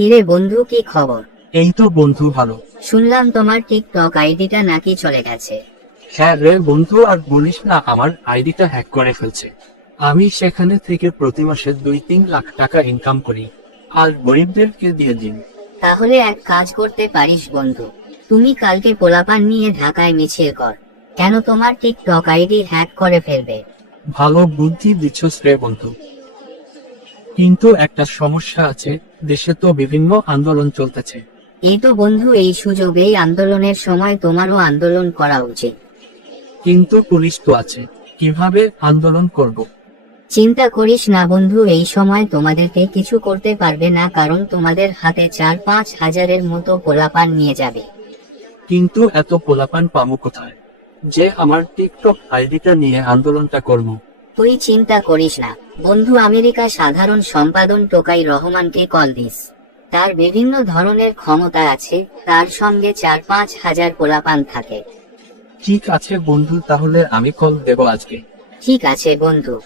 কিরে বন্ধু কি খবর? এই তো বন্ধু ভালো। শুনলাম তোমার টিকটক আইডিটা নাকি চলে গেছে। হ্যাঁ রে বন্ধু আর বলিস না আমার আইডিটা হ্যাক করে ফেলছে। আমি সেখানে থেকে প্রতি মাসে দুই তিন লাখ টাকা ইনকাম করি আর গরিবদেরকে দিয়ে দিন তাহলে এক কাজ করতে পারিস বন্ধু তুমি কালকে পোলাপান নিয়ে ঢাকায় মিছিল কর। কেন তোমার টিকটক আইডি হ্যাক করে ফেলবে? ভালো বুদ্ধি দিচ্ছ রে বন্ধু। কিন্তু একটা সমস্যা আছে দেশে তো বিভিন্ন আন্দোলন চলতেছে। এই তো বন্ধু এই সুযোগ এই আন্দোলনের সময় তোমারও আন্দোলন করা উচিত। কিন্তু পুলিশ তো আছে কীভাবে আন্দোলন করব। চিন্তা করিস না বন্ধু এই সময় তোমাদেরকে কিছু করতে পারবে না কারণ তোমাদের হাতে চার পাঁচ হাজারের মতো পোলাপান নিয়ে যাবে। কিন্তু এত পোলাপান পামু কোথায়? যে আমার টিকটক আইডিটা নিয়ে আন্দোলনটা করব। তুই চিন্তা করিস না। বন্ধু আমেরিকা সাধারণ সম্পাদন টোকাই রহমানকে কল দিস। তার বিভিন্ন ধরনের ক্ষমতা আছে তার সঙ্গে চার পাঁচ হাজার পোলাপান থাকে। ঠিক আছে বন্ধু তাহলে আমি কল দেব আজকে। ঠিক আছে বন্ধু।